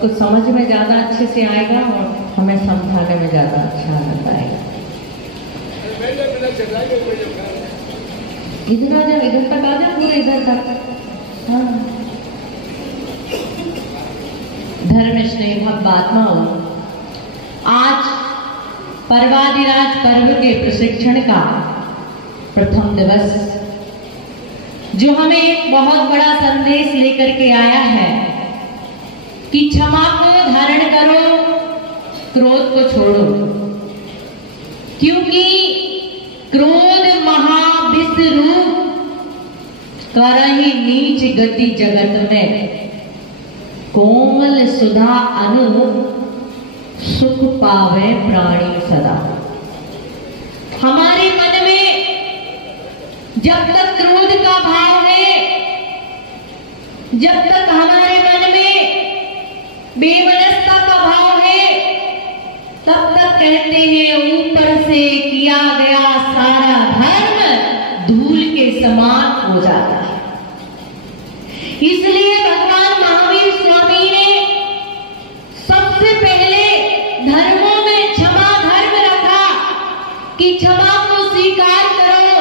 कुछ समझ में ज्यादा अच्छे से आएगा और हमें समझाने में ज्यादा अच्छा लगता है। इधर आ जाओ, इधर तक आ जाओ, पूरे इधर तक। हाँ। धर्म स्नेह भावात्माओं, आज पर्वादिराज पर्व के प्रशिक्षण का प्रथम दिवस जो हमें एक बहुत बड़ा संदेश लेकर के आया है कि क्षमा को धारण करो, क्रोध को छोड़ो, क्योंकि क्रोध महाविष रूप करहि नीच गति जगत में, कोमल सुधा अनु सुख पावे प्राणी सदा। हमारे मन में जब तक क्रोध का भाव है, जब तक हमारे मन में बेमनस्ता का भाव है, तब तक कहते हैं ऊपर से किया गया सारा धर्म धूल के समान हो जाता है। इसलिए भगवान महावीर स्वामी ने सबसे पहले धर्मों में क्षमा धर्म रखा कि क्षमा को स्वीकार करो,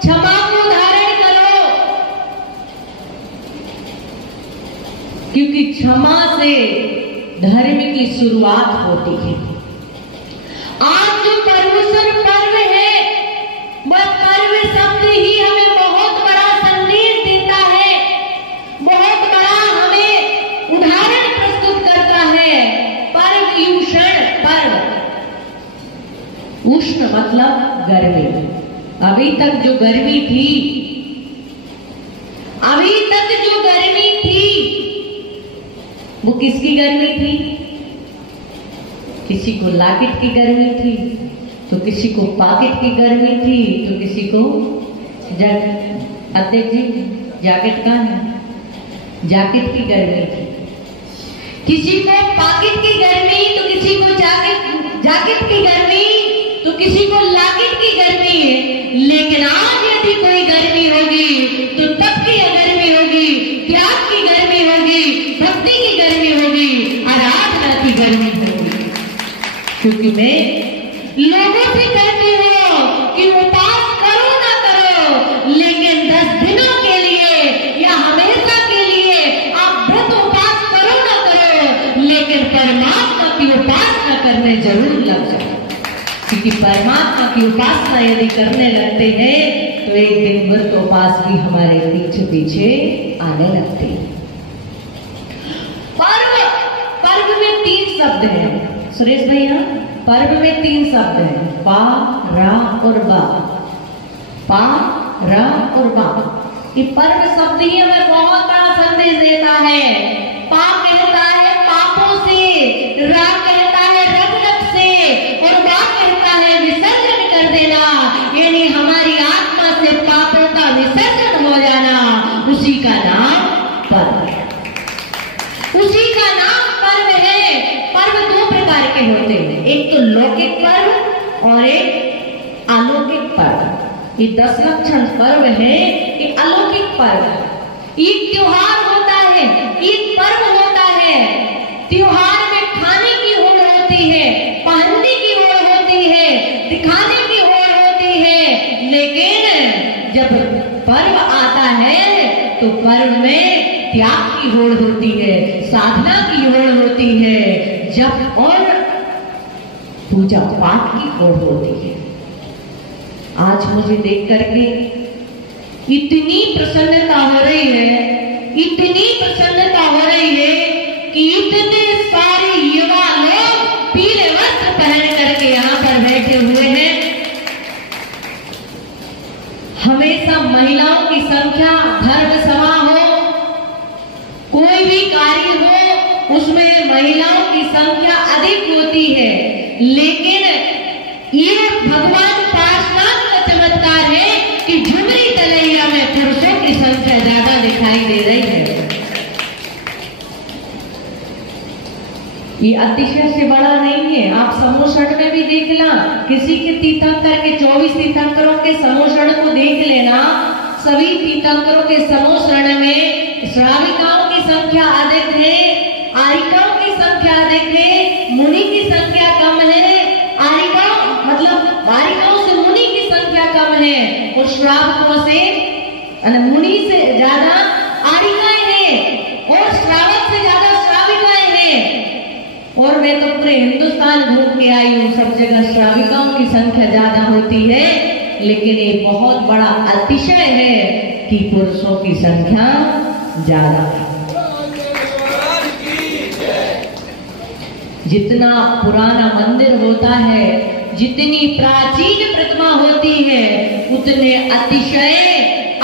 क्षमा को धारण करो, क्योंकि क्षमा से धर्म की शुरुआत होती है। आज जो पर्वसर पर्व है, वह पर्व शब्द ही हमें बहुत बड़ा संदेश देता है, बहुत बड़ा हमें उदाहरण प्रस्तुत करता है। पर्वयूषण, पर्व उष्ण मतलब गर्मी। अभी तक जो गर्मी थी, अभी तक जो गर्मी थी, वो किसकी गर्मी थी? किसी को लाकेट की गर्मी थी, तो किसी को पॉकेट की गर्मी थी, तो किसी को अध्यक्ष जी जैकेट का है, जैकेट की गर्मी थी। किसी को पॉकेट की गर्मी, तो किसी को जैकेट की गर्मी, तो किसी को लाकेट की गर्मी है। लेकिन आज यदि कोई गर्मी होगी तो तब की गर्मी होगी, त्याग की गर्मी होगी, भक्ति की गर्मी होगी, आराधना की गर्मी होगी। क्योंकि मैं लोगों से कहती हूँ कि उपास करो ना करो, लेकिन 10 दिनों के लिए या हमेशा के लिए आप व्रत उपास करो ना करो, लेकिन परमात्मा की उपासना करने जरूर लग जाओ। क्योंकि परमात्मा की उपासना यदि करने लगते हैं तो एक दिन व्रत उपास भी हमारे पीछे पीछे आने लगते हैं। पर्व में 3 शब्द हैं सुरेश भैया, पर्व में 3 शब्द हैं, पा, रा और बा। पा, रा और बा, ये पर्व शब्द ही हमें बहुत बड़ा संदेश देता है। पा कहता है पापों से, रा कहता है रग रग से, और बा कहता है विसर्जन कर देना, यानी हमारी और एक अलौकिक पर्व। ये 10 लक्षण पर्व है, ये अलौकिक पर्व। ये त्योहार होता है, एक पर्व होता है। त्योहार में खाने की होड़ होती है, पहनने की होड़ होती है, दिखाने की होड़ होती है, लेकिन जब पर्व आता है तो पर्व में त्याग की होड़ होती है, साधना की होड़ होती है, जप और पूजा पाठ की होड़ होती है। आज मुझे देख करके इतनी प्रसन्नता हो रही है, इतनी प्रसन्नता हो रही है कि इतने सारे युवा लोग पीले वस्त्र पहन करके यहाँ पर बैठे हुए हैं। हमेशा महिलाओं की संख्या, धर्म सभा हो, कोई भी कार्य हो, उसमें महिलाओं की संख्या अधिक होती है, लेकिन ये भगवान पार्श्वनाथ का चमत्कार है कि झुमरी तलैया में पुरुषों की संख्या ज्यादा दिखाई दे रही है। ये अतिशय से बड़ा नहीं है। आप समोषण में भी देखना, किसी के तीर्थंकर के 24 तीर्थंकरों के समोषण को देख लेना। सभी तीर्थंकरों के समोषण में श्राविकाओं की संख्या अधिक है, आरिकाओं की संख्या अधिक है, मुनि की संख्या कम है। आरिकाओं मतलब आरिकाओं से मुनि की संख्या कम है और श्रावकों से मुनि से ज्यादा आरिकाएं हैं और श्रावक से ज्यादा श्राविकाएं हैं। और मैं तो पूरे हिंदुस्तान घूम के आई हूँ, सब जगह श्राविकाओं की संख्या ज्यादा होती है, लेकिन ये बहुत बड़ा अतिशय है कि पुरुषों की संख्या ज्यादा है। जितना पुराना मंदिर होता है, जितनी प्राचीन प्रतिमा होती है, उतने अतिशय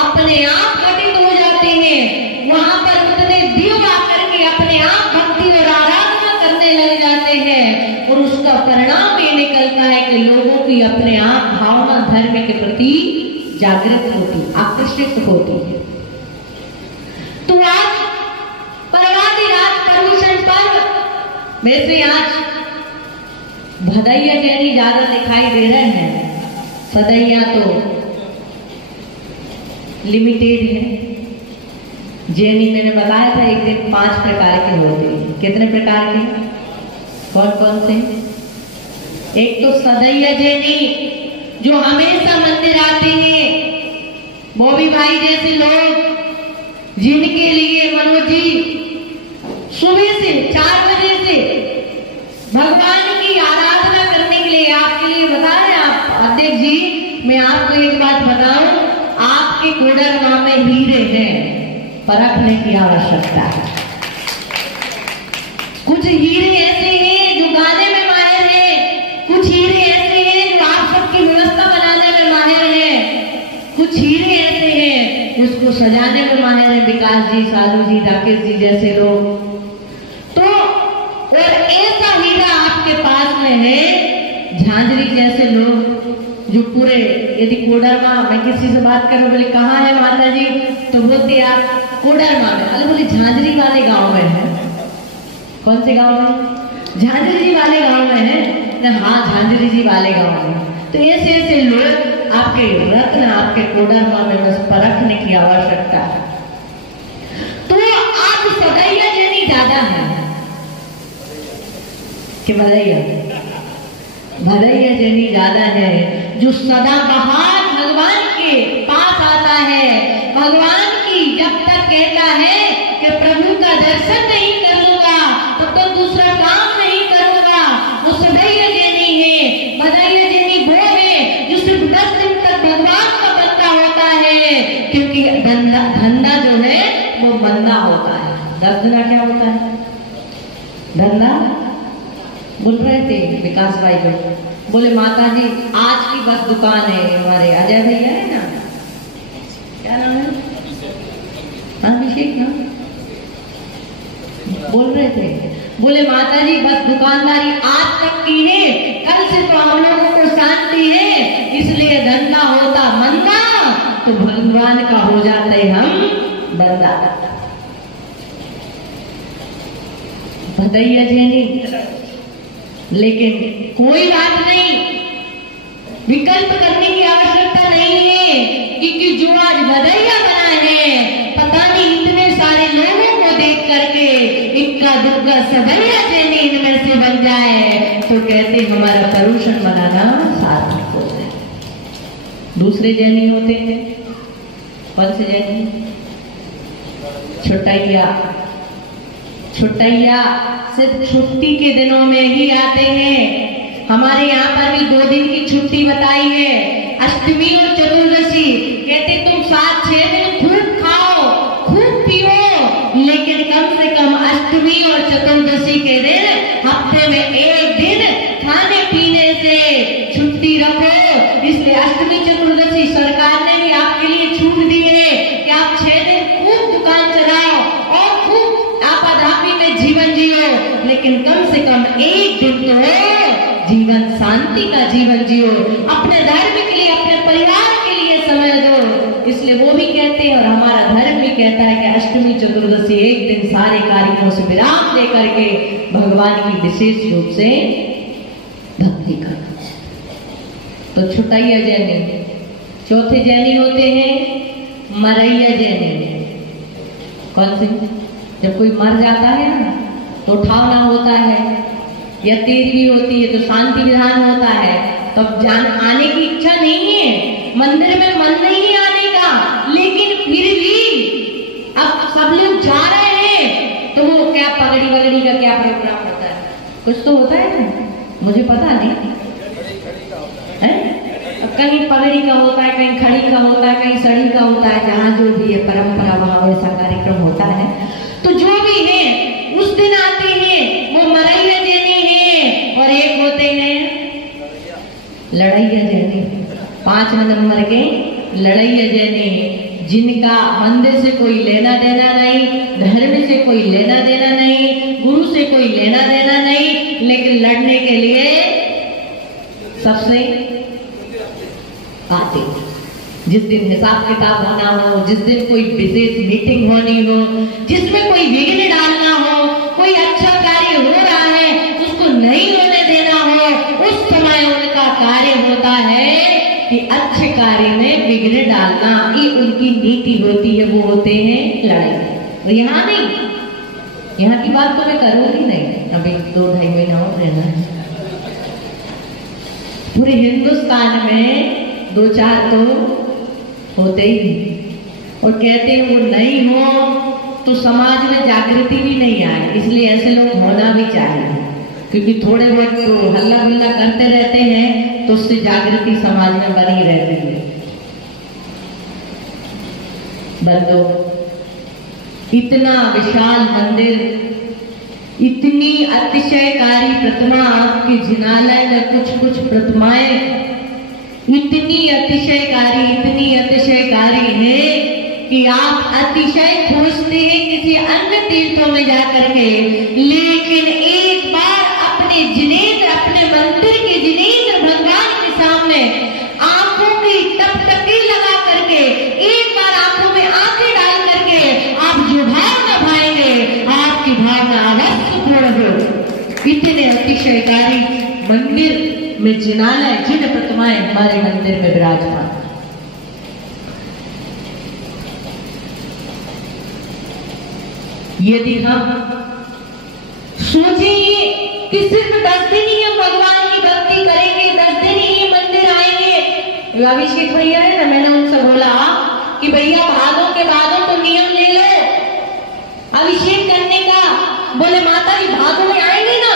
अपने आप घटित हो जाते हैं। वहां पर उतने दीव आकर के अपने आप भक्ति और आराधना करने लग जाते हैं और उसका परिणाम ये निकलता है कि लोगों की अपने आप भावना धर्म के प्रति जागृत होती, आकर्षित होती है। तो आज पर्वादिराज पर्युषण पर्व वैसे आज भदैया जैनी ज्यादा दिखाई दे रहे हैं, सदैया तो लिमिटेड है। जैनी मैंने बताया था एक दिन 5 प्रकार के होते हैं। कितने प्रकार के? कौन कौन से? एक तो सदैया जैनी जो हमेशा मंदिर आते हैं, बॉबी भाई जैसे लोग, जिनके लिए मनोज जी सुबह से 4 बजे से भगवान की आराधना करने के लिए आपके लिए बताएं। आप अध्यक्ष जी, मैं आपको एक बात बताऊं, आपके कोडरमा में हीरे हैं, परखने की आवश्यकता है। कुछ हीरे ऐसे हैं जो गाने में माहिर हैं, कुछ हीरे ऐसे हैं जो आप सबकी व्यवस्था बनाने में माहिर हैं, कुछ हीरे ऐसे हैं जिसको सजाने में माहिर है, विकास जी, सालू जी, राकेश जी जैसे लोग। तो और ऐसा हीरा आपके पास में है, झांझरी जैसे लोग जो पूरे, यदि कोडरमा, मैं किसी से बात करूं, बोले कहाँ है माता जी, तो बोलते आप कोडरमा में। अरे बोले झांझरी वाले गांव में है। कौन से गांव में? झांझरी जी वाले गांव में है। हाँ, झांझरी जी वाले गांव में। तो ऐसे ऐसे लोग आपके रत्न आपके कोडरमा में बस परखने की आवश्यकता है। तो आप सदैया जैनी ज्यादा है कि भदैया जैनी ज्यादा है, जो सदा बहार भगवान के पास आता है, भगवान की जब तक कहता है कि प्रभु का दर्शन नहीं कर लूंगा तब तक दूसरा काम नहीं करूंगा, वो सदैया जैनी है। भदैया जैनी वो है जो सिर्फ 10 दिन तक भगवान का बंदा होता है, क्योंकि धंधा जो है वो बंदा होता है। 10 दिन क्या होता है? धंधा बोल रहे थे विकास भाई को, बोले माता जी आज की बस दुकान है, हमारे अजय भैया है ना, क्या नाम है, अभिषेक ना, बोल रहे थे, बोले माता जी बस दुकानदारी आज तक की है, कल से तो हम लोगों को शांति है, इसलिए धंधा होता मंदा तो भगवान का हो जाते हम बंदा। भदैया जैनी, लेकिन कोई बात नहीं, विकल्प करने की आवश्यकता नहीं है, क्योंकि जो आज बधैया बना है, पता नहीं इतने सारे लोगों को देख करके इक्का दुक्का सवैया जैनी इनमें से बन जाए तो कहते हमारा परुषण बनाना सार्थक हो जाए। दूसरे जैनी होते हैं, कौन से जैनी? छुट्टैया। छुट्टैया सिर्फ छुट्टी के दिनों में ही आते हैं। हमारे यहाँ पर भी 2 दिन की छुट्टी बताई है, अष्टमी और चतुर्दशी। कहते तुम 7-6 दिन खूब खाओ, खूब पियो, लेकिन कम से कम अष्टमी और चतुर्दशी के दिन हफ्ते में 1 दिन खाने पीने से छुट्टी रखो। इसलिए अष्टमी चतुर्दशी सरकार ने भी आपके लिए छूट दी है कि आप 6 दिन खूब दुकान चलाओ और खूब आपाधापी में जीवन जियो, लेकिन कम से कम 1 दिन तो जीवन शांति का जीवन जियो, अपने धर्म के लिए, अपने परिवार के लिए समय दो। इसलिए वो भी कहते हैं और हमारा धर्म भी कहता है कि अष्टमी चतुर्दशी 1 दिन सारे कार्यक्रमों से विराम लेकर के भगवान की विशेष रूप से भक्ति करना। तो छुट्टैया जैनी। चौथे जैनी होते हैं मरैया जैनी। कौन से? जब कोई मर जाता है ना तो उठावना होता है, या तेरहवीं होती है तो शांति विधान होता है, तब जान आने की इच्छा नहीं है, मंदिर में मन नहीं है आने का, लेकिन फिर भी अब सब लोग जा रहे हैं तो वो क्या पगड़ी वगड़ी का क्या प्रोग्राम होता है? कुछ तो होता है ना, मुझे पता नहीं है। अब कहीं पगड़ी का होता है, कहीं खड़ी का होता है, कहीं सड़ी का होता है, जहाँ जो भी है परंपरा वहां वैसा कार्यक्रम होता है। तो जो भी है उस दिन आते हैं, वो मरैया जैनी है, और एक होते हैं लड़ैया जैनी। 5 नंबर के लड़ैया जैनी, जिनका मंदिर से कोई लेना देना नहीं, धर्म से कोई लेना देना नहीं, गुरु से कोई लेना देना नहीं, लेकिन लड़ने के लिए सबसे आते। जिस दिन हिसाब किताब होना हो, जिस दिन कोई विशेष मीटिंग होनी हो, जिसमें कोई विघ्न डालना हो, कोई अच्छा कार्य हो रहा है उसको नहीं होने देना हो, उस समय उनका कार्य होता है कि अच्छे कार्य में विघ्न डालना, ये उनकी नीति होती है। वो होते हैं लड़ाई। यहाँ नहीं, यहाँ की बात तो मैं करूंगी नहीं, अभी 2-2.5 महीना और रहना है। पूरे हिंदुस्तान में 2-4 तो होते ही, और कहते हैं वो नहीं हो तो समाज में जागृति भी नहीं आए। इसलिए ऐसे लोग होना भी चाहिए, क्योंकि थोड़े बहुत तो हल्ला गुल्ला करते रहते हैं तो उससे जागृति समाज में बनी रहती है। बंदो, इतना विशाल मंदिर, इतनी अतिशयकारी प्रतिमा, आपके जिनालय में कुछ प्रतिमाएं इतनी अतिशयकारी है कि आप अतिशय खोजते हैं किसी अन्य तीर्थों में जाकर के, लेकिन एक बार अपने जिनेंद्र, अपने मंदिर के जिनेंद्र भगवान के सामने आंखों की टकटकी लगा करके, एक बार आंखों में आंखें डाल करके आप जो भावना पाएंगे, आपकी भावना अवश्य पूर्ण हो। इतने अतिशयकारी मंदिर में जिनालय, जिन प्रतिमाएं हमारे मंदिर में विराजमान। यदि हम सोचेंगे कि सिर्फ 10 दिन ही हम भगवान की भक्ति करेंगे, 10 दिन ही मंदिर आएंगे। अभिषेक भैया है ना, मैंने उनसे बोला कि भैया भादों के भादों तो नियम ले लो अभिषेक करने का। बोले माता जी भादों में आएंगे ना।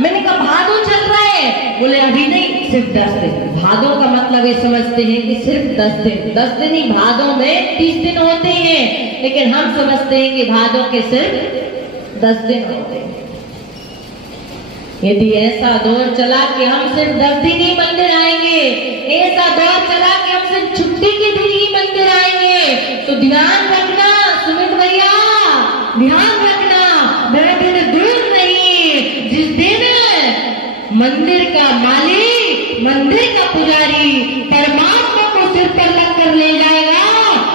मैंने कहा भादों चल रहा है। बोले अभी नहीं, सिर्फ 10 दिन। भादों का मतलब ये समझते हैं कि सिर्फ 10 दिन, 10 दिन ही भादों में 30 दिन होते हैं, लेकिन हम समझते हैं कि भादों के सिर्फ 10 दिन होते हैं। यदि ऐसा दौर चला कि हम सिर्फ 10 दिन ही मंदिर आएंगे, ऐसा दौर चला कि हम सिर्फ छुट्टी के दिन ही मंदिर आएंगे, तो ध्यान रखना सुमित भैया, ध्यान रखना, वह दिन दूर नहीं जिस दिन मंदिर का मालिक, मंदिर का पुजारी परमात्मा को सिर पर रख कर ले जाएगा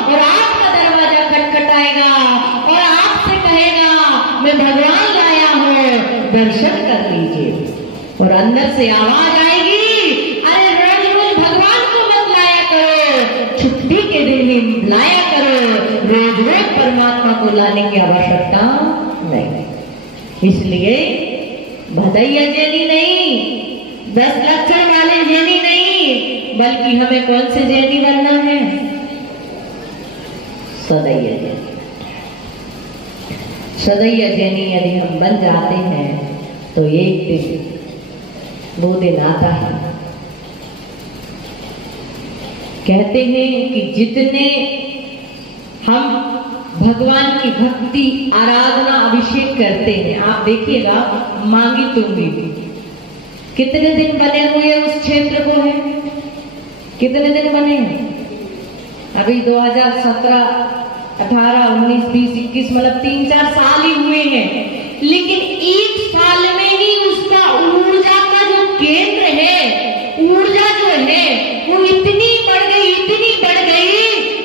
और आपका दरवाजा खटखटाएगा और आपसे कहेगा मैं भगवान लाया हूँ, दर्शन कर लीजिए। और अंदर से आवाज आएगी, अरे रोज रोज भगवान रोज रोज परमात्मा को लाने की आवश्यकता नहीं। इसलिए भदैया जैनी नहीं, 10 लक्षण वाले जैनी नहीं, बल्कि हमें कौन से जैनी बनना है? सदैया जैनी। सदैया जैनी यदि हम बन जाते हैं तो एक दिन वो दिन आता है, कहते हैं कि जितने हम भगवान की भक्ति आराधना अभिषेक करते हैं, आप देखिएगा मांगी तुंगी कितने दिन बने हुए उस क्षेत्र को है, कितने दिन बने हैं? अभी 2017, 18, 19, 20, 21 मतलब 3-4 साल ही हुए हैं, लेकिन एक साल में ही उसका ऊर्जा का जो केंद्र है, ऊर्जा जो है वो इतनी बढ़ गई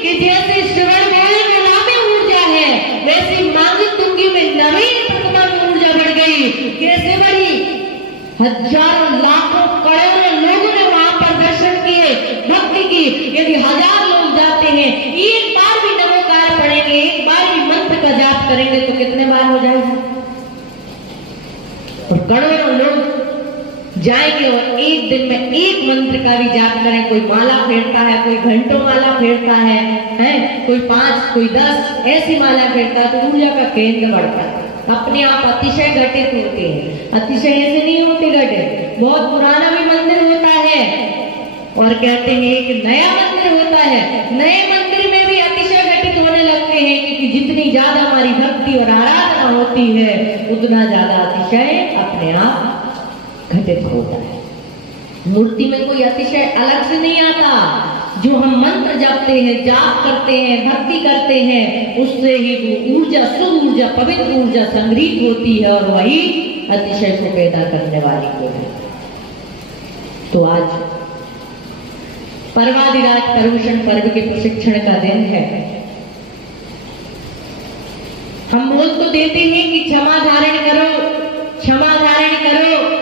कि जैसे श्रवण में ऊर्जा है, वैसे मांग तुंगी में नवीन प्रतिमा में ऊर्जा बढ़ गई। कैसे बढ़ी? हजारों लाखों करोड़ों लोगों ने वहां पर दर्शन किए, भक्ति की। यदि 1000 लोग जाते हैं, एक बार भी नमोकार पढ़ेंगे, एक बार भी मंत्र का जाप करेंगे तो कितने बार हो जाएगा? और करोड़ों लोग जाएंगे और एक दिन में एक मंत्र का भी जाप करें। कोई माला फेरता है, कोई घंटों माला फेरता है, कोई 5, कोई 10 ऐसी माला फेरता है, तो ऊर्जा का केंद्र बढ़ता है। अपने आप अतिशय घटित होते हैं, अतिशय ऐसे नहीं होते घटित, बहुत पुराना भी मंदिर होता है और कहते हैं एक नया मंदिर होता है, नए मंदिर में भी अतिशय घटित होने लगते हैं, क्योंकि जितनी ज्यादा हमारी भक्ति और आराधना होती है उतना ज्यादा अतिशय अपने आप घटित होता है। मूर्ति में कोई अतिशय अलग से नहीं आता, जो हम मंत्र जपते हैं, जाप करते हैं, भक्ति करते हैं, उससे ही वो ऊर्जा, शुभ ऊर्जा, पवित्र ऊर्जा संग्रहित होती है और वही अतिशय को पैदा करने वाली को है। तो आज पर्वादिराज पर्वशन पर्व के प्रशिक्षण का दिन है। हम बोल तो देते हैं कि क्षमा धारण करो, क्षमा धारण करो,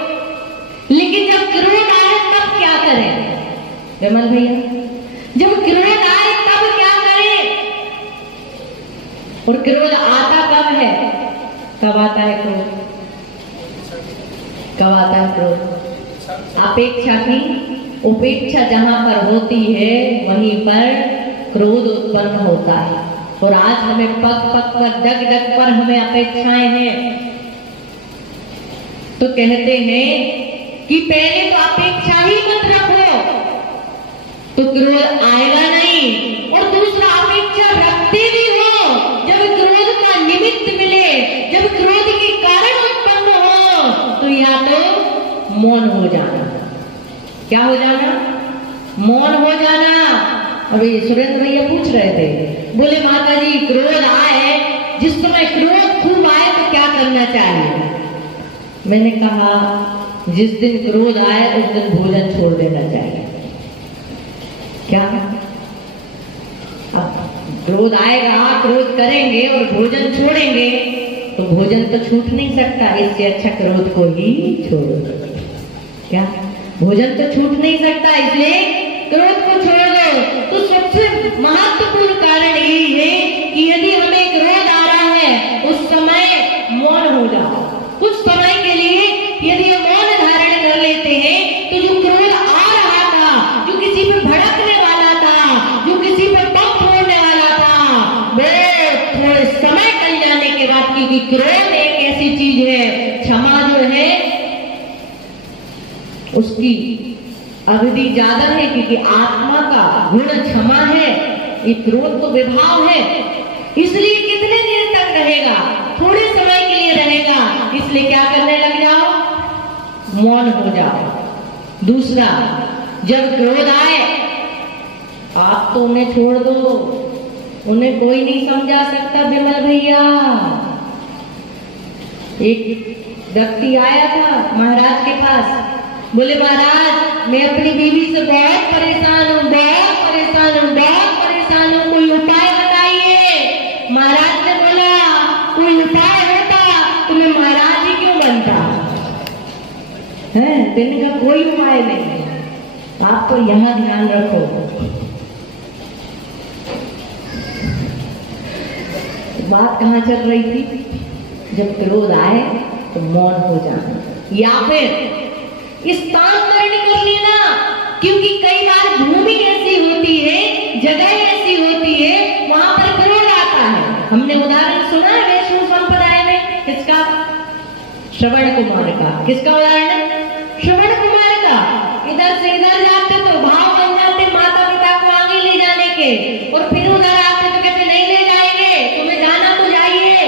लेकिन जब क्रोध आए तब क्या करें? विमल भैया, जब क्रोध आए तब क्या करें? और क्रोध आता कब है? कब आता है क्रोध? कब आता है क्रोध? अपेक्षा की उपेक्षा जहां पर होती है वहीं पर क्रोध उत्पन्न होता है। और आज हमें पग पग पर, डग डग पर हमें अपेक्षाएं हैं। तो कहते हैं कि पहले तो अपेक्षा ही मत रखो तो क्रोध आएगा नहीं, और दूसरा अपेक्षा रखते भी हो, जब क्रोध का निमित्त मिले, जब क्रोध के कारण उत्पन्न हो, तो या तो मौन हो जाना। क्या हो जाना? मौन हो जाना। अभी सुरेंद्र भैया पूछ रहे थे, बोले माता जी क्रोध आए, जिस समय क्रोध खूब आए तो क्या करना चाहिए? मैंने कहा जिस दिन क्रोध आए उस दिन भोजन छोड़ देना चाहिए। क्या? अब क्रोध आएगा, क्रोध करेंगे और भोजन छोड़ेंगे तो भोजन तो छूट नहीं सकता, इससे अच्छा क्रोध को ही छोड़ दो। क्या? भोजन तो छूट नहीं सकता, इसलिए क्रोध को छोड़ दो। तो सबसे महत्वपूर्ण कारण यही है कि यदि हमें क्रोध आ रहा है उस समय मौन हो जाओ। कुछ समय के लिए यदि हम मौन धारण कर लेते हैं तो जो क्रोध आ रहा था, जो किसी पर भड़कने वाला था, जो किसी पर बम फोड़ने वाला था, वो थोड़े समय टल जाने के बाद, क्योंकि क्रोध एक ऐसी चीज है, क्षमा जो है उसकी अवधि ज्यादा है, क्योंकि आत्मा का गुण क्षमा है, ये क्रोध तो विभाव है, इसलिए कितने देर तक रहेगा? थोड़े समय के लिए रहेगा। इसलिए क्या करने लग जाओ? मौन हो जाओ। दूसरा, जब क्रोध आए आप तो उन्हें छोड़ दो, उन्हें कोई नहीं समझा सकता। विमल भैया, एक व्यक्ति आया था महाराज के पास, बोले महाराज मैं अपनी बीवी से बहुत परेशान हूँ, बहुत परेशान हूँ, बहुत परेशान हूँ, कोई उपाय बताइए। महाराज ने बोला कोई उपाय होता तो मैं महाराज ही क्यों बनता है? तेने का कोई उपाय नहीं। आप तो यहाँ ध्यान रखो, बात कहाँ चल रही थी? जब क्रोध आए तो मौन हो जाना या फिर स्थानांतरण कर लेना, क्योंकि कई बार भूमि ऐसी होती है, जगह ऐसी होती है, वहां पर क्रोध आता है। हमने उदाहरण सुना है वैष्णव संप्रदाय में, किसका? श्रवण कुमार का। किसका उदाहरण है? श्रवण कुमार का। इधर से इधर जाते तो भाव बन जाते माता पिता को आगे ले जाने के, और फिर उधर आते तो कहते नहीं ले जाएंगे, तुम्हें जाना तो जाइए।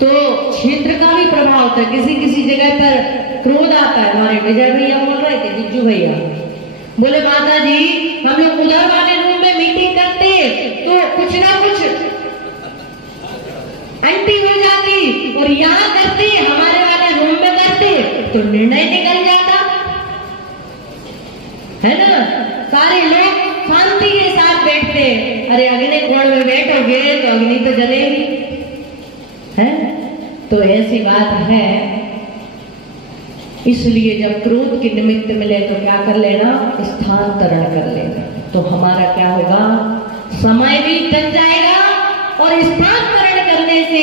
तो क्षेत्र का भी प्रभाव होता है। किसी किसी जगह पर क्रोध आता है। हमारे विजय भैया बोल रहे थे, जिज्जू भैया बोले माता जी हम लोग उधर वाले रूम में मीटिंग करते तो कुछ ना कुछ एंटी हो जाती, और यहाँ करते हमारे वाले रूम में करते तो निर्णय निकल जाता है ना। सारे लोग शांति के साथ बैठते, अरे अग्नि कोण में बैठोगे तो अग्नि तो जलेगी है। तो ऐसी बात है। इसलिए जब क्रोध के निमित्त मिले तो क्या कर लेना? स्थानांतरण कर लेना। तो हमारा क्या होगा? समय भी कट जाएगा, और स्थानांतरण करने से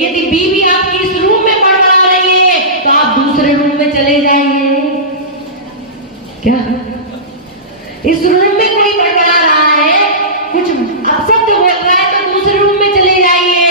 यदि बीवी आपकी इस रूम में बड़बड़ा रही है तो आप दूसरे रूम में चले जाएंगे। क्या इस रूम में कोई बड़बड़ा रहा है, कुछ अपशब्द बोल रहा है, तो दूसरे रूम में चले जाइए।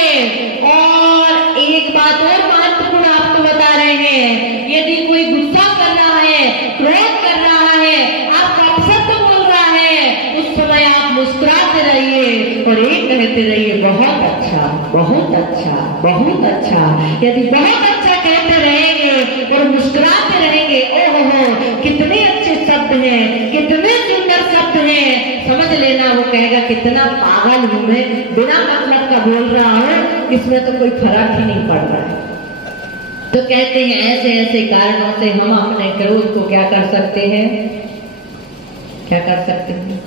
और एक बात और महत्वपूर्ण आपको बता रहे हैं, यदि कोई गुस्सा कर रहा है, क्रोध कर रहा है, आपका अपशब्द बोल रहा है, उस समय आप मुस्कुराते रहिए और एक कहते रहिए बहुत अच्छा, बहुत अच्छा, बहुत अच्छा। यदि बहुत अच्छा कहते रहेंगे और मुस्कुराते रहेंगे, ओहो कितने अच्छे शब्द हैं, कितने सुंदर शब्द हैं, समझ लेना वो कहेगा कितना पागल हूं मैं, बिना मतलब का बोल रहा हूं, इसमें तो कोई फर्क ही नहीं पड़ रहा है। तो कहते हैं ऐसे ऐसे कारणों से हम अपने क्रोध को क्या कर सकते हैं? क्या कर सकते हैं?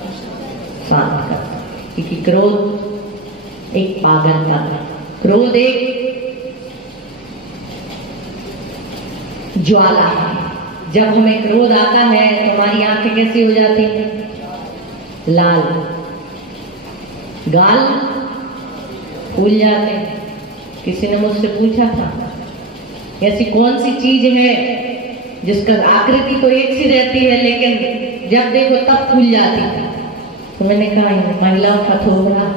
शांत कर सकते हैं। क्योंकि क्रोध एक पागलता है, क्रोध एक ज्वाला है। जब हमें क्रोध आता है तो हमारी आंखें कैसी हो जाती हैं? लाल, गाल फूल जाते हैं। किसी ने मुझसे पूछा था ऐसी कौन सी चीज है जिसका आकृति तो एक सी रहती है लेकिन जब देखो तब फूल जाती है? तो मैंने कहा महिलाओं का थोबड़ा।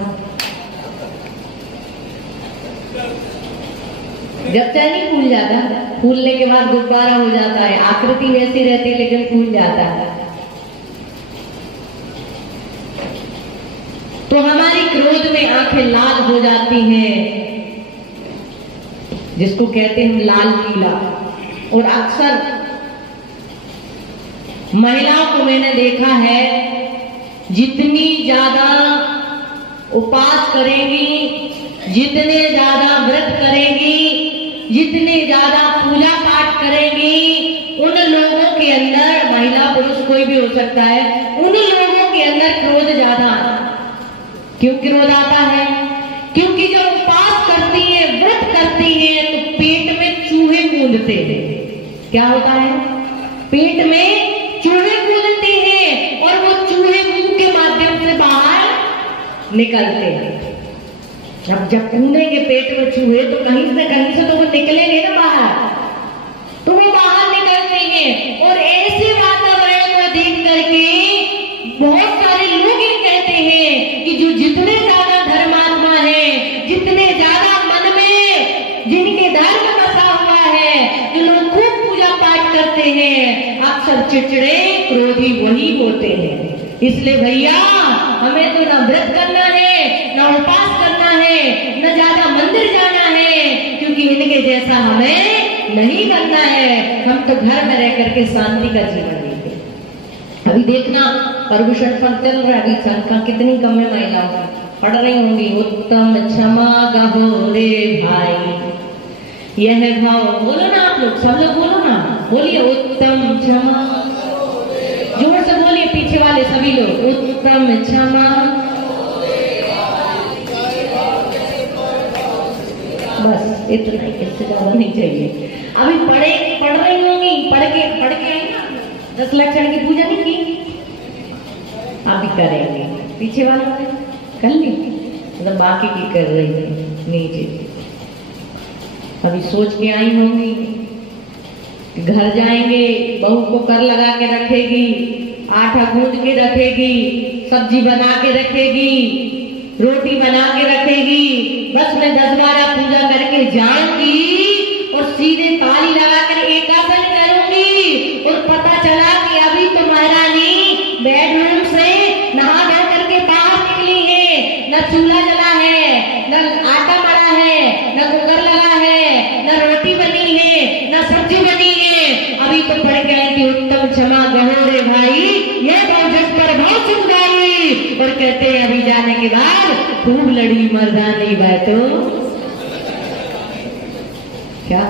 जब चाहे नहीं फूल जाता, फूलने के बाद गुब्बारा हो जाता है, आकृति वैसी रहती है लेकिन फूल जाता है। तो हमारी क्रोध में आंखें लाल हो जाती हैं, जिसको कहते हैं लाल पीला। और अक्सर महिलाओं को मैंने देखा है, जितनी ज्यादा उपास करेंगी, जितने ज्यादा व्रत करेंगी, जितने ज्यादा पूजा पाठ करेंगी, उन लोगों के अंदर, महिला पुरुष कोई भी हो सकता है, उन लोगों के अंदर क्रोध ज्यादा आता है। क्यों क्रोध आता है? क्योंकि जब उपास करती है, व्रत करती है, तो पेट में चूहे कूदते हैं। क्या होता है? पेट में चूहे कूदते हैं और वो चूहे मुंह के माध्यम से बाहर निकलते हैं। जब कूदेंगे पेट में चूहे तो कहीं से तो वो निकलेंगे ना बाहर, तो वो बाहर निकलते हैं। और ऐसे वातावरण को देख करके बहुत सारे लोग ये कहते हैं कि जो जितने ज्यादा धर्मात्मा है, जितने ज्यादा मन में जिनके धर्म बसा हुआ है, जो लोग खूब पूजा पाठ करते हैं, अक्सर चिड़चिड़े क्रोधी वही होते हैं। इसलिए भैया हमें तो ना व्रत करना है, ना उपास करना है, न ज्यादा मंदिर जाना है, क्योंकि इनके जैसा हमें नहीं बनना है। हम तो घर में रह करके शांति का जीवन जीते। अभी देखना प्रभूषण पर चल रहा है, अभी संख्या कितनी कम है महिलाओं की, पढ़ रही होंगी। उत्तम क्षमा गहो रे भाई, यह भाव बोलो ना आप लोग, सब लोग बोलो ना, बोलिए उत्तम क्षमा, जोर से बोलिए पीछे वाले सभी लोग, उत्तम क्षमा। बस इतना ही, इससे ज्यादा नहीं चाहिए। अभी पढ़ रही होंगी, पढ़ के आई ना, 10 लक्षण की पूजा नहीं की, अभी करेंगे। पीछे वालों ने कर ली, मतलब बाकी की कर रही थी नीचे। अभी सोच के आई होंगी घर जाएंगे, बहू को कर लगा के रखेगी, आटा गूंद के रखेगी, सब्जी बना के रखेगी, रोटी बना के रखेगी, बस मैं 10-12 पूजा करके जाऊंगी और सीधे ताली लगाकर एक आसन करूंगी और पता चला कि अभी तो महारानी बेडरूम से नहा धो करके बाहर निकली है, न चूल्हा जला है, न आटा मरा है, न कुकर लगा है, न रोटी बनी है, न सब्जी बनी है। अभी तो पढ़ के आई कि उत्तम क्षमा कहो रे भाई, ये जस पर बहुत सुखदाई। और कहते हैं अभी जाने के बाद खूब लड़ी मर्दानी बैठो क्या,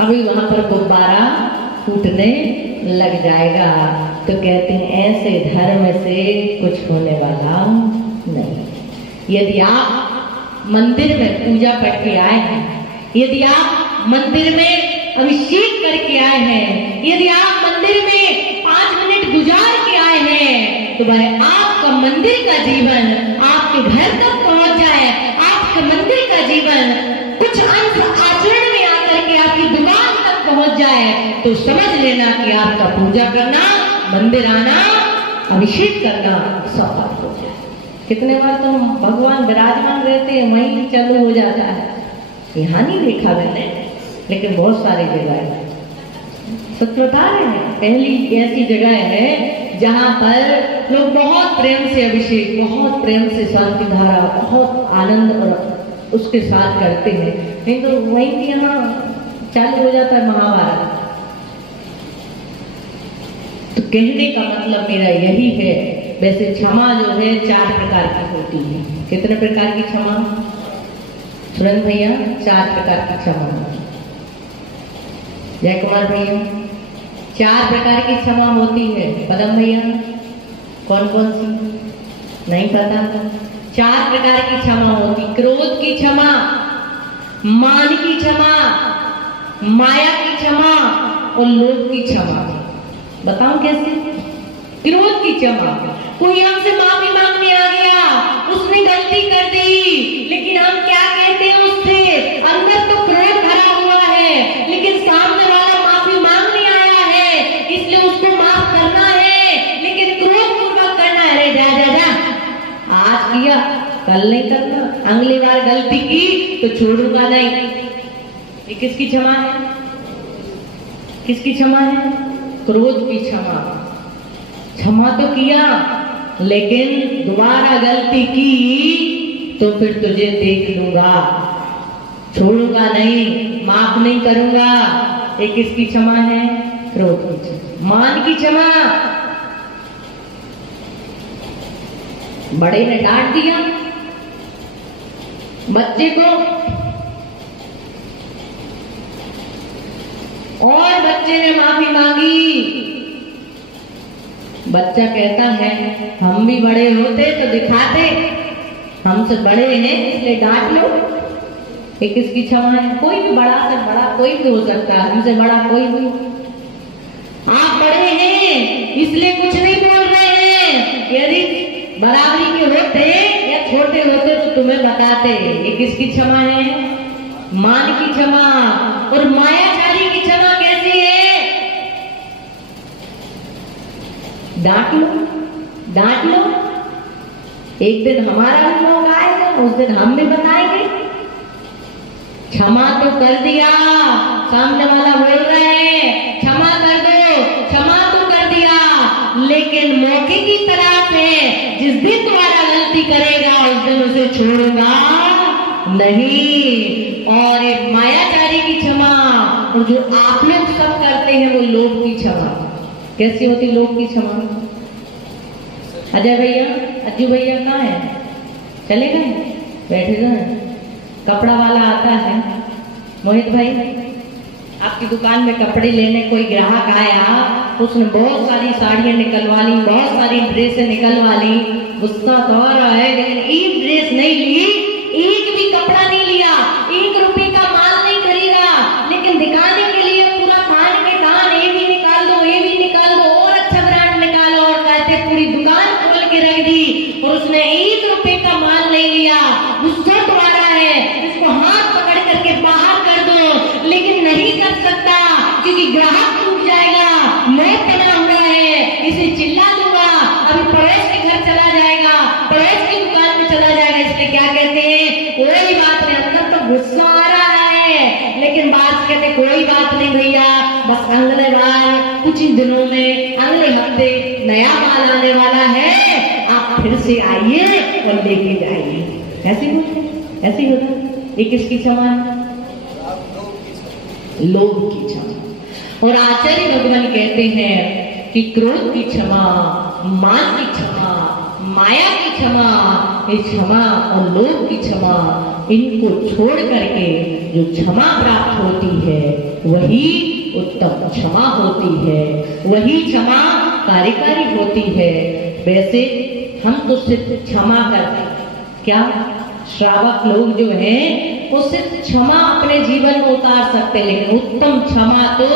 अभी वहां पर गुब्बारा फूटने लग जाएगा। तो कहते हैं ऐसे धर्म से कुछ होने वाला नहीं। यदि आप मंदिर में पूजा करके आए हैं, यदि आप मंदिर में अभिषेक करके आए हैं, यदि आप मंदिर में 5 मिनट गुजार के आए हैं, तो भाई आपका मंदिर का जीवन आपके घर तक पहुंच जाए, आपके मंदिर का जीवन कुछ अंश आचरण में आकर के आपकी दुकान तक पहुंच जाए, तो समझ लेना कि आपका पूजा करना, मंदिर आना, अभिषेक करना सफल हो जाए। कितने बार तो भगवान विराजमान रहते हैं, वहीं चालू हो जाता है। यहाँ नहीं देखा मैंने, लेकिन बहुत सारी जगह है। सच बता रहे हैं, पहली ऐसी जगह है जहाँ पर लोग बहुत प्रेम से अभिषेक, बहुत प्रेम से शांति धारा, बहुत आनंद और उसके साथ करते हैं। नहीं तो वहीं भी यहाँ चालू हो जाता है महाभारत। तो कहने का मतलब मेरा यही है। वैसे क्षमा जो है 4 प्रकार की होती है। कितने प्रकार की क्षमा सुरेंद्र भैया? 4 प्रकार की क्षमा। जय कुमार भैया 4 प्रकार की क्षमा होती है। पदम भैया कौन कौन सी? नहीं पता। 4 प्रकार की क्षमा होती, क्रोध की क्षमा, मान की क्षमा, माया की क्षमा और लोभ की क्षमा। बताऊं कैसे? क्रोध की क्षमा, कोई हमसे माफी मांगने आ गया, उसने गलती कर दी, लेकिन हम क्या कहते हैं उससे? अंदर तो क्रोध भरा हुआ है, लेकिन सामने वाला माफी मांगने आया है, इसलिए उसको माफ करना है, लेकिन क्रोध पूर्वक करना है। अरे जा जा जा, आज किया कल नहीं करना, अगली बार गलती की तो छोड़ूंगा नहीं। ये किसकी क्षमा है? किसकी क्षमा है? क्रोध की क्षमा। क्षमा तो किया, लेकिन दोबारा गलती की तो फिर तुझे देख लूंगा, छोड़ूंगा नहीं, माफ नहीं करूंगा। ये किसकी क्षमा है? क्रोध की क्षमा। मान की क्षमा, बड़े ने डांट दिया बच्चे को और बच्चे ने माफी मांगी। बच्चा कहता है हम भी बड़े होते तो दिखाते, हमसे बड़े हैं इसलिए डांट लो। ये किसकी क्षमा है? कोई भी बड़ा से बड़ा कोई भी हो सकता है, हमसे बड़ा कोई भी। आप बड़े हैं इसलिए कुछ नहीं बोल रहे हैं, यदि बराबरी के होते या छोटे होते तो तुम्हें बताते। ये किसकी क्षमा है? मान की क्षमा। और मायाचारी की क्षमा कैसी है? डांट लो, डांट लो, एक दिन हमारा भी लोग आएगा, उस दिन हम भी बताएंगे। क्षमा तो कर दिया, सामने वाला बोल रहा है क्षमा कर दो, क्षमा तो कर दिया, लेकिन मौके की तलाश है। जिस दिन तुम्हारा गलती करेगा उस दिन उसे छोड़ूंगा नहीं। और एक मायाचारी की क्षमा, और जो आप लोग सब करते हैं वो लोभ की क्षमा। कैसी होती लोभ की क्षमा? अजय भैया, अज्जू भैया कहाँ है? चले गए? बैठे गए? कपड़ा वाला आता है, मोहित भाई आपकी दुकान में कपड़े लेने कोई ग्राहक आया, उसने बहुत सारी साड़ियां निकलवा ली, बहुत सारी ड्रेसें निकलवा ली। गुस्सा तो आ रहा है, लेकिन एक ड्रेस नहीं ली, एक भी कपड़ा नहीं लिया, 1 रुपए का माल नहीं खरीदा, लेकिन दिखाने के लिए पूरा कान के कान ये भी निकाल दो, ये भी निकाल दो, और अच्छा ब्रांड निकालो, और कहते पूरी दुकान खोल के रख दी। और उसने 1 रुपए का माल नहीं लिया, नहीं भैया, बस अगले बार कुछ ही दिनों में, अगले हफ्ते नया माल आने वाला है, आप फिर से आइए और लेके जाइए। ऐसे होता, ऐसे होता। ये किसकी क्षमा है? लोभ की क्षमा। और आचार्य भगवान कहते हैं कि क्रोध की क्षमा, मान की क्षमा, माया की क्षमा, ये क्षमा और लोभ की क्षमा, इनको छोड़ करके जो क्षमा प्राप्त होती है वही उत्तम क्षमा होती है, वही क्षमा कार्यकारी होती है। वैसे हम तो सिर्फ क्षमा करते हैं, क्या श्रावक लोग जो हैं वो सिर्फ क्षमा अपने जीवन में उतार सकते, लेकिन उत्तम क्षमा तो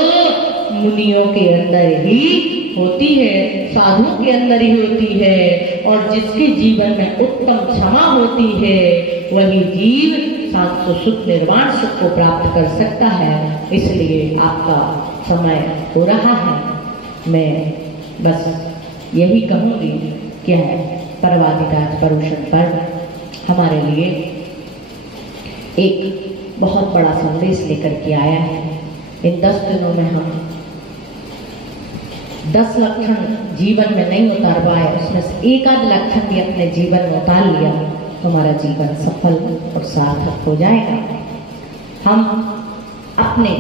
मुनियों के अंदर ही होती है, साधुओं के अंदर ही होती है। और जिसके जीवन में उत्तम क्षमा होती है वही जीव शांत सुख निर्वाण सुख को प्राप्त कर सकता है। इसलिए आपका समय हो रहा है, मैं बस यही कहूंगी क्या है, पर्वाधिराज पर्युषण पर्व हमारे लिए एक बहुत बड़ा संदेश लेकर के आया है। इन 10 दिनों में हम 10 लक्षण जीवन में नहीं उतार पाए, उसमें से एक आध लक्षण भी अपने जीवन में उतार लिया, हमारा जीवन सफल और सार्थक हो जाएगा। हम अपने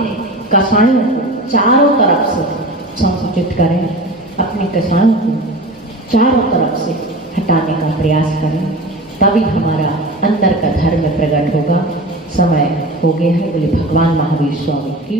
कसायों को चारों तरफ से संकुचित करें, अपने कसायों को चारों तरफ से हटाने का प्रयास करें, तभी हमारा अंदर का धर्म प्रकट होगा। समय हो गया है बोले भगवान महावीर स्वामी की